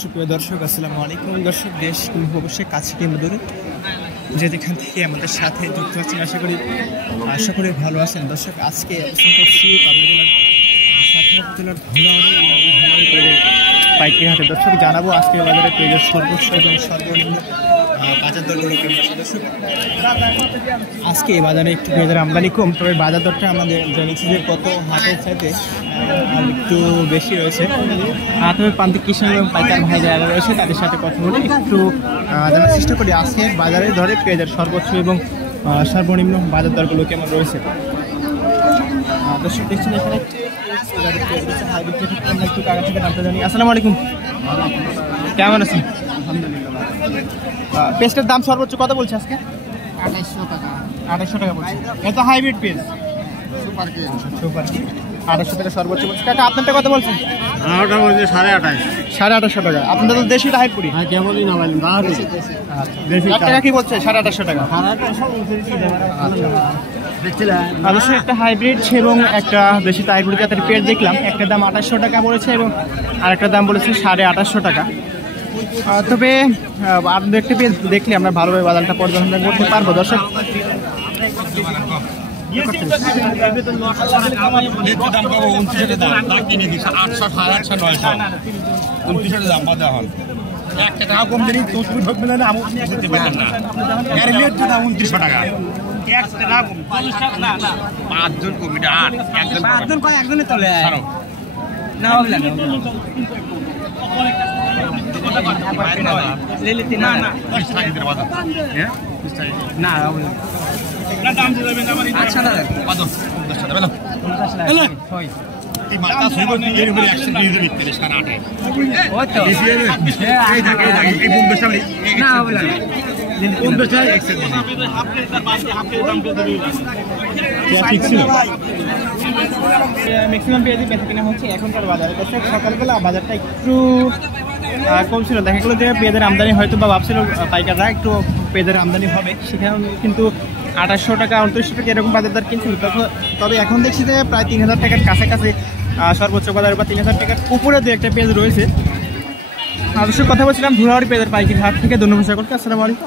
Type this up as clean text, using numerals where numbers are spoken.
সুপ্রিয় দর্শক, আসসালামু আলাইকুম। দর্শক, দেশ কিংবা অবশ্যই কাছে কিংবা দূরে যেখান থেকে আমাদের সাথে যুক্ত আছেন, আশা করি ভালো আছেন। দর্শক, আজকে অবস্থান করছি পাবনা জেলার পাইকারি হাটে। দর্শক, জানাবো আজকে বাজারে পেঁয়াজের সর্বোচ্চ এবং সর্বনিম্ন বাজার দরগুলো কেমন আছে। দর্শক, আজকে বাজারে একটু পেঁয়াজের আমদানি কম, তবে বাজার দরটা আমাদের জেনেছি যে কত হাটের সাথে একটু বেশি রয়েছে। তবে প্রান্তিক কৃষক এবং পাইকার ভাই যারা রয়েছে তাদের সাথে কথা বলে একটু জানার চেষ্টা করি আজকে বাজারে ধরে পেঁয়াজের সর্বোচ্চ এবং সর্বনিম্ন বাজার দরগুলো কেমন রয়েছে। দর্শক, দেখছেন এখানে একটু কাগজ থেকে নামতে জানি। আসসালামু আলাইকুম, কেমন আছেন? পেঁয়াজটার দাম সর্বোচ্চ কত বলছে আজকে? 2800 টাকা বলছে। এটা হাইব্রিড পেঁয়াজ, সুপার 2800 টাকা সর্বোচ্চ বলছে। কাকা, আপনারটা কত বলছেন? 2850 টাকা। আপনাদের তো দেশি হাইব্রিড টাকা কি বলছে? 2850 টাকা। অবশ্যই একটা হাইব্রিড এবং একটা দেশি হাইব্রিড জাতের পেঁয়াজ দেখলাম। একটা দাম 2800 টাকা বলেছে এবং আরেকটা দাম বলেছে 2850 টাকা। তবে আর দেখতে দেখলে আমরা ভালোভাবে বাজারটা পর্যবেক্ষণ করতে পারবো। দর্শক, ম্যাক্সিমাম পেঁয়াজই বেচা কিনা হচ্ছে এখনকার বাজারে। সকালবেলা বাজারটা একটু কম ছিল, দেখা গেলো যে পেঁয়াজের আমদানি হয়তো বা ভাবছিল পাইকাররা একটু পেঁয়াজের আমদানি হবে, সেখানে কিন্তু 2800 টাকা 2900 টাকা এরকম বাজার দর কিনছিল। তবে এখন দেখছি যে প্রায় 3000 টাকার কাছাকাছি সর্বোচ্চ বাজার বা 3000 টাকার উপরে দু একটা পেঁয়াজ রয়েছে। অবশ্যই কথা বলছিলাম ধুলাবাড়ি পেঁয়াজের পাইকারি হাট থেকে। ধন্যবাদ সকলকে। আসসালামু আলাইকুম।